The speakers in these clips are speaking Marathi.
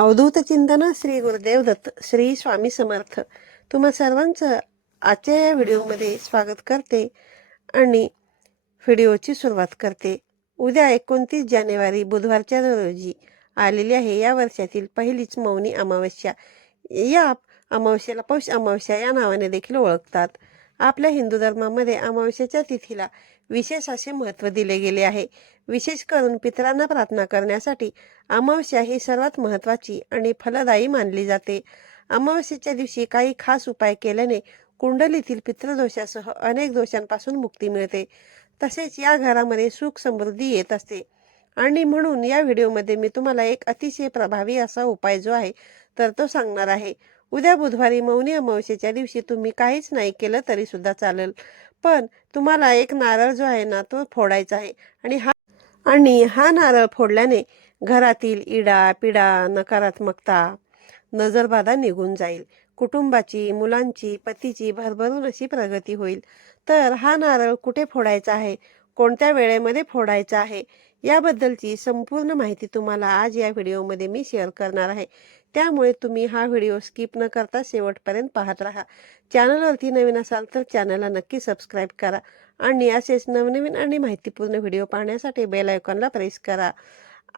अवधूत चिंतन श्री गुरुदेव दत्त श्री स्वामी समर्थ. तुम्हा सर्वांचं आजच्या या व्हिडिओमध्ये स्वागत करते आणि व्हिडिओची सुरुवात करते. उद्या 29 जानेवारी बुधवारच्या रोजी आलेली आहे या वर्षातील पहिलीच मौनी अमावस्या. या अमावस्येला पौष अमावस्या या नावाने देखील ओळखतात. आपल्या हिंदू धर्मामध्ये अमावस्येच्या तिथीला विशेष असे महत्त्व दिले गेले आहे. विशेष करून पितरांना प्रार्थना करण्यासाठी अमावस्या ही सर्वात महत्त्वाची आणि फलदायी मानली जाते. अमावस्येच्या दिवशी काही खास उपाय केल्याने कुंडलीतील पितृदोषासह अनेक दोषांपासून मुक्ती मिळते. तसेच या घरामध्ये सुख समृद्धी येत असते. आणि म्हणून या व्हिडिओमध्ये मी तुम्हाला एक अतिशय प्रभावी असा उपाय जो आहे तर तो सांगणार आहे. उद्या बुधवारी मौनी अमावस्येच्या दिवशी तुम्ही काहीच नाही केलं तरी सुद्धा चालेल, पण तुम्हाला एक नारळ जो आहे ना तो फोडायचा आहे. आणि हा नारळ फोडल्याने घरातील इडा पिडा नकारात्मकता नजरबाधा निघून जाईल. कुटुंबाची, मुलांची, पतीची भरभरून अशी प्रगती होईल. तर हा नारळ कुठे फोडायचा आहे, कोणत्या वेळेमध्ये फोडायचा आहे याबद्दलची संपूर्ण माहिती तुम्हाला आज या व्हिडिओमध्ये मी शेअर करणार आहे. त्यामुळे तुम्ही हा व्हिडिओ स्किप न करता शेवटपर्यंत पाहत राहा. चॅनलवरती नवीन असाल तर चॅनलला नक्की सबस्क्राईब करा आणि असेच नवनवीन आणि माहितीपूर्ण व्हिडिओ पाहण्यासाठी बेल आयकॉनला प्रेस करा.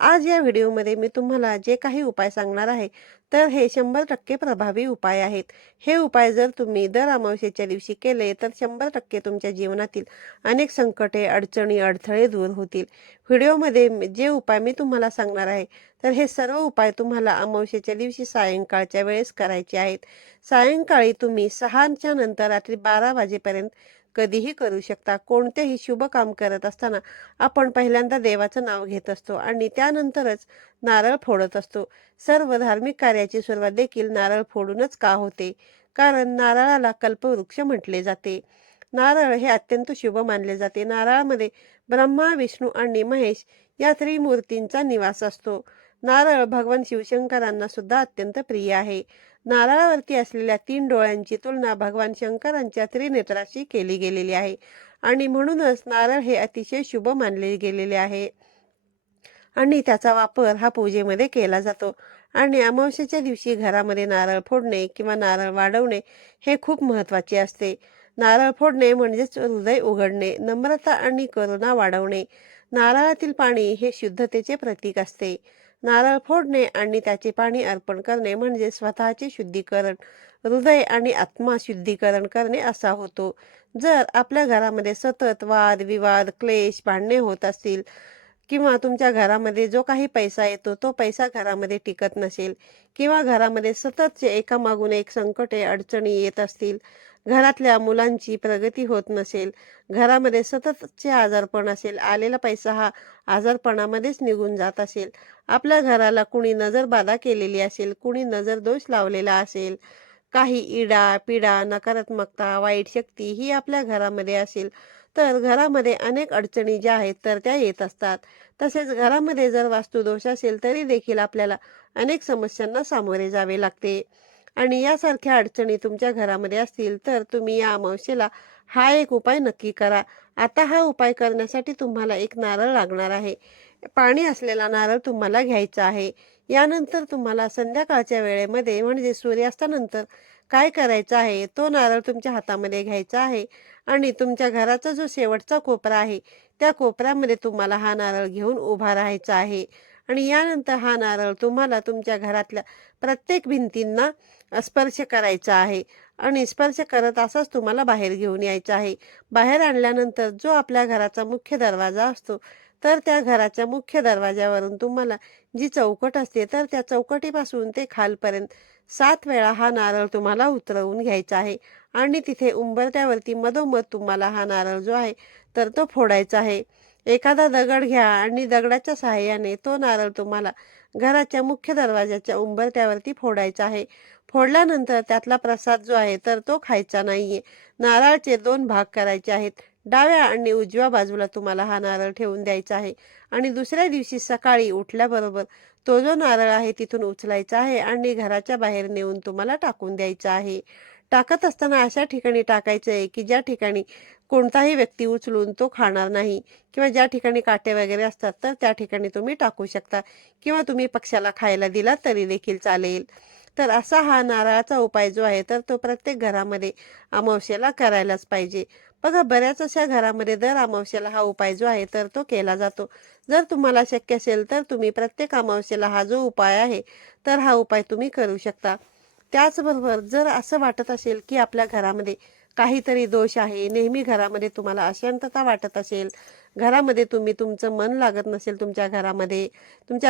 आज या व्हिडिओमध्ये मी तुम्हाला जे काही उपाय सांगणार आहे तर हे 100% प्रभावी उपाय आहेत. हे उपाय जर तुम्ही दर अमावस्येच्या दिवशी केले तर 100% तुमच्या जीवनातील अनेक संकटे, अडचणी, अडथळे दूर होतील. व्हिडिओमध्ये जे उपाय मी तुम्हाला सांगणार आहे तर हे सर्व उपाय तुम्हाला अमावस्येच्या दिवशी सायंकाळच्या वेळेस करायचे आहेत. सायंकाळी तुम्ही 6च्या नंतर रात्री 12 वाजेपर्यंत कधीही करू शकता. कोणतेही शुभ काम करत असताना आपण पहिल्यांदा देवाचं नाव घेत असतो आणि त्यानंतरच नारळ फोडत असतो. सर्व धार्मिक कार्याची सुरुवात देखील नारळ फोडूनच का होते, कारण नारळाला कल्पवृक्ष म्हटले जाते. नारळ हे अत्यंत शुभ मानले जाते. नारळामध्ये ब्रह्मा, विष्णू आणि महेश या त्रिमूर्तींचा निवास असतो. नारळ भगवान शिवशंकरांना सुद्धा अत्यंत प्रिय आहे. नारळावरती असलेल्या 3 डोळ्यांची तुलना भगवान शंकरांच्या त्रिनेत्राशी केली गेलेली आहे आणि म्हणूनच नारळ हे अतिशय शुभ मानले गेलेले आहे आणि त्याचा वापर हा पूजेमध्ये केला जातो. आणि अमावस्येच्या दिवशी घरामध्ये नारळ फोडणे किंवा नारळ वाढवणे हे खूप महत्त्वाचे असते. नारळ फोडणे म्हणजेच हृदय उघडणे, नम्रता आणि करुणा वाढवणे. नारळातील पाणी हे शुद्धतेचे प्रतीक असते. नारळ फोडणे आणि त्याचे पाणी अर्पण करणे म्हणजे स्वतःचे शुद्धीकरण, हृदय आणि आत्मा शुद्धीकरण करणे असा होतो. जर आपल्या घरामध्ये सतत वाद विवाद, क्लेश, भांडणे होत असतील किंवा तुमच्या घरामध्ये जो काही पैसा येतो तो पैसा घरामध्ये टिकत नसेल किंवा घरामध्ये सततचे एकामागून एक संकटे, अडचणी येत असतील, घरातल्या मुलांची प्रगती होत नसेल, घरामध्ये सततचे आजारपण असेल, आलेला पैसा हा आजारपणामध्येच निघून जात असेल, आपल्या घराला कुणी नजरबाधा केलेली असेल, कुणी नजरदोष लावलेला असेल, काही इडा पिडा नकारात्मकता वाईट शक्ती ही आपल्या घरामध्ये असेल तर घरामध्ये अनेक अडचणी ज्या आहेत तर त्या येत असतात. तसेच घरामध्ये जर वास्तुदोष असेल तरी देखील आपल्याला अनेक समस्यांना सामोरे जावे लागते. आणि यासारख्या अडचणी तुमच्या घरामध्ये असतील तर तुम्ही या अमावस्येला हा एक उपाय नक्की करा. आता हा उपाय करण्यासाठी तुम्हाला एक नारळ लागणार आहे. पाणी असलेला नारळ तुम्हाला घ्यायचा आहे. यानंतर तुम्हाला संध्याकाळच्या वेळेमध्ये म्हणजे सूर्यास्तानंतर काय करायचं आहे, तो नारळ तुमच्या हातामध्ये घ्यायचा आहे आणि तुमच्या घराचा जो शेवटचा कोपरा आहे त्या कोपऱ्यामध्ये तुम्हाला हा नारळ घेऊन उभा राहायचा आहे. आणि यानंतर हा नारळ तुम्हाला तुमच्या घरातल्या प्रत्येक भिंतींना स्पर्श करायचा आहे आणि स्पर्श करत असाच तुम्हाला बाहेर घेऊन यायचं आहे. बाहेर आणल्यानंतर जो आपल्या घराचा मुख्य दरवाजा असतो तर त्या घराच्या मुख्य दरवाज्यावरून तुम्हाला जी चौकट असते तर त्या चौकटीपासून ते खालपर्यंत 7 वेळा हा नारळ तुम्हाला उतरवून घ्यायचा आहे आणि तिथे उंबरठ्यावरती मधोमध तुम्हाला हा नारळ जो आहे तर तो फोडायचा आहे. एखादा दगड घ्या आणि दगडाच्या सहाय्याने तो नारळ तुम्हाला घराच्या मुख्य दरवाजाच्या उंबरठ्यावरती फोडायचा आहे. फोडल्यानंतर त्यातला प्रसाद जो आहे तर तो खायचा नाहीये. नारळाचे 2 भाग करायचे आहेत. डाव्या आणि उजव्या बाजूला तुम्हाला हा नारळ ठेवून द्यायचा आहे आणि दुसऱ्या दिवशी सकाळी उठल्याबरोबर तो जो नारळ आहे तिथून उचलायचा आहे आणि घराच्या बाहेर नेऊन तुम्हाला टाकून द्यायचा आहे. टाकत असताना अशा ठिकाणी टाकायचं आहे की ज्या ठिकाणी कोणताही व्यक्ती उचलून तो खाणार नाही, किंवा ज्या ठिकाणी काटे वगैरे असतात तर त्या ठिकाणी तुम्ही टाकू शकता, किंवा तुम्ही पक्ष्याला खायला दिला तरी देखील चालेल. तर असा हा नारळाचा उपाय जो आहे तर तो प्रत्येक घरामध्ये अमावस्येला करायलाच पाहिजे. बघा, बऱ्याच अशा घरामध्ये दर अमावस्येला हा उपाय जो आहे तर तो केला जातो. जर तुम्हाला शक्य असेल तर तुम्ही प्रत्येक अमावस्येला हा जो उपाय आहे तर हा उपाय तुम्ही करू शकता. त्याचबरोबर जर असं वाटत असेल की आपल्या घरामध्ये काहीतरी दोष आहे, नेहमी घरामध्ये तुम्हाला अशांतता वाटत असेल, घरामध्ये तुमचं मन लागत नसेल, तुमच्या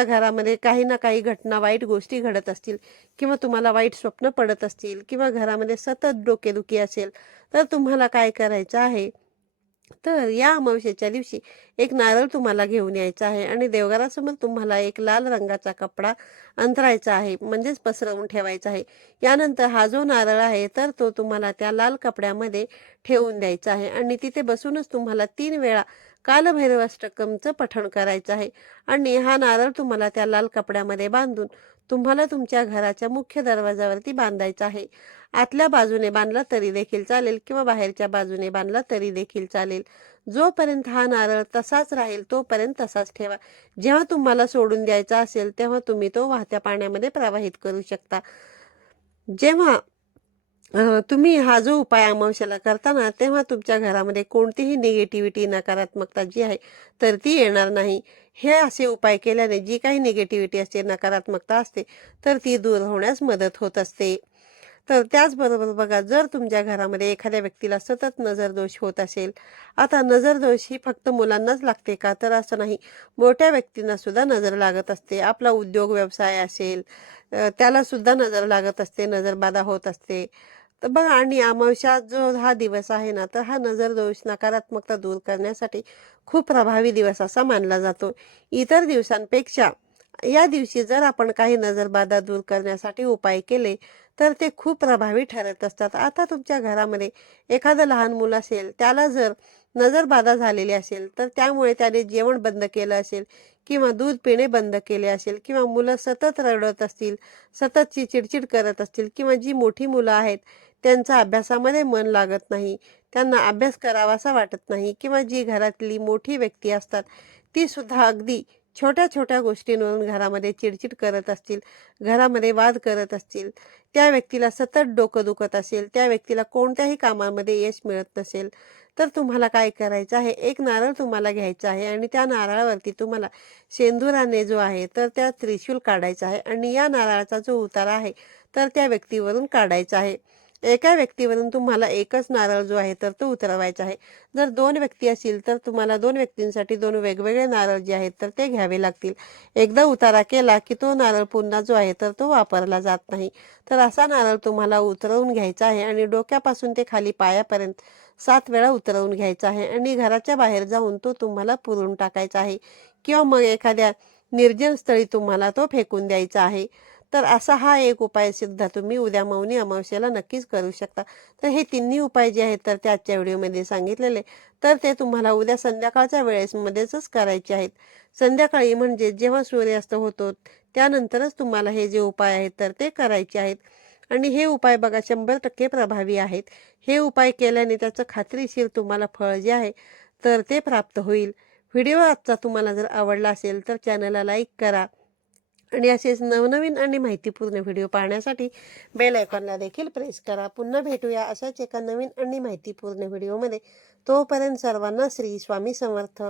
घरामध्ये काही ना काही घटना, वाईट गोष्टी घडत असतील, किंवा तुम्हाला वाईट स्वप्न पडत असतील, किंवा घरामध्ये सतत डोकेदुखी असेल, तर तुम्हाला काय करायचं आहे, तर या अमावस्येच्या दिवशी एक नारळ तुम्हाला घेऊन यायचा आहे आणि देवघरासमोर तुम्हाला एक लाल रंगाचा कपडा अंतरायचा आहे, म्हणजेच पसरवून ठेवायचा आहे. यानंतर हा जो नारळ आहे तर तो तुम्हाला त्या लाल कपड्यामध्ये ठेवून द्यायचा आहे आणि तिथे बसूनच तुम्हाला 3 वेळा कालभैरवाष्टकमचं पठण करायचं आहे. आणि हा नारळ तुम्हाला त्या लाल कपड्यामध्ये बांधून तुम्हाला तुमच्या घराच्या मुख्य दरवाजावरती बांधायचा आहे. आतल्या बाजूने बांधला तरी देखील चालेल, किंवा बाहेरच्या बाजूने बांधला तरी देखील चालेल. जोपर्यंत हा नारळ तसाच राहील तोपर्यंत तसाच ठेवा. जेव्हा तुम्हाला सोडून द्यायचा असेल तेव्हा तुम्ही तो वाहत्या पाण्यामध्ये प्रवाहित करू शकता. जेव्हा तुम्ही हा जो उपाय अमावस्येला करताना तेव्हा तुमच्या घरामध्ये कोणतीही निगेटिव्हिटी, नकारात्मकता जी आहे तर ती येणार नाही. हे असे उपाय केल्याने जी काही निगेटिव्हिटी असते, नकारात्मकता असते, तर ती दूर होण्यास मदत होत असते. तर त्याचबरोबर बघा, जर तुमच्या घरामध्ये एखाद्या व्यक्तीला सतत नजरदोष होत असेल, आता नजरदोष ही फक्त मुलांनाच लागते का, तर असं नाही, मोठ्या व्यक्तींना सुद्धा नजर लागत असते. आपला उद्योग व्यवसाय असेल त्याला सुद्धा नजर लागत असते, नजरबाधा होत असते. तर बघा, आणि अमावस्या जो हा दिवस आहे ना, तर हा नजरदोष, नकारात्मकता दूर करण्यासाठी खूप प्रभावी दिवस असा मानला जातो. इतर दिवसांपेक्षा या दिवशी जर आपण काही नजरबाधा दूर करण्यासाठी उपाय केले तर ते खूप प्रभावी ठरत असतात. आता तुमच्या घरामध्ये एखादं लहान मुलं असेल, त्याला जर नजरबाधा झालेली असेल तर त्यामुळे त्याने जेवण बंद केलं असेल, किंवा दूध पिणे बंद केले असेल, किंवा मुलं सतत रडत असतील, सततची चिडचिड करत असतील, किंवा जी मोठी मुलं आहेत त्यांचं अभ्यासामध्ये मन लागत नाही, त्यांना अभ्यास करावासा वाटत नाही, किंवा जी घरातली मोठी व्यक्ती असतात ती सुद्धा अगदी छोट्या छोट्या गोष्टींवरून घरामध्ये चिडचिड करत असतील, घरामध्ये वाद करत असतील, त्या व्यक्तीला सतत डोकं दुखत असेल, त्या व्यक्तीला कोणत्याही कामामध्ये यश मिळत नसेल, तर तुम्हाला काय करायचं आहे, एक नारळ तुम्हाला घ्यायचा आहे आणि त्या नारळावरती तुम्हाला शेंदुराने जो आहे तर त्या त्रिशूल काढायचा आहे आणि या नारळाचा जो उतारा आहे तर त्या व्यक्तीवरून काढायचा आहे. एका व्यक्तीवरून तुम्हाला एकच नारळ जो आहे तर तो उतरवायचा आहे. जर 2 व्यक्ती असतील तर तुम्हाला 2 व्यक्तींसाठी 2 वेगवेगळे नारळ जे आहेत तर ते घ्यावे लागतील. एकदा उतारा केला की तो नारळ पुन्हा जो आहे तर तो वापरला जात नाही. तर असा नारळ तुम्हाला उतरवून घ्यायचा आहे आणि डोक्यापासून ते खाली पायापर्यंत 7 वेळा उतरवून घ्यायचा आहे आणि घराच्या बाहेर जाऊन तो तुम्हाला पुरून टाकायचा आहे, किंवा मग एखाद्या निर्जन स्थळी तुम्हाला तो फेकून द्यायचा आहे. तर असा हा एक उपाय सुद्धा तुम्ही उद्या मौनी अमावस्येला नक्कीच करू शकता. तर हे तिन्ही उपाय जे आहेत तर ते आजच्या व्हिडिओमध्ये सांगितलेले, तर ते तुम्हाला उद्या संध्याकाळच्या वेळेमध्येच करायचे आहेत. संध्याकाळी म्हणजे जेव्हा सूर्यास्त होतो त्यानंतरच तुम्हाला हे जे उपाय आहेत तर ते करायचे आहेत. आणि हे उपाय बघा 100% प्रभावी आहेत. हे उपाय केल्याने त्याचं खात्रीशीर तुम्हाला फळ जे आहे तर ते प्राप्त होईल. व्हिडिओ आजचा तुम्हाला जर आवडला असेल तर चॅनलला लाईक करा आणि असेच नवनवीन आणि माहितीपूर्ण व्हिडिओ पाहण्यासाठी बेल आयकॉनला देखील प्रेस करा. पुन्हा भेटूया अशाच एका नवीन आणि माहितीपूर्ण व्हिडिओमध्ये. तोपर्यंत सर्वांना श्री स्वामी समर्थ.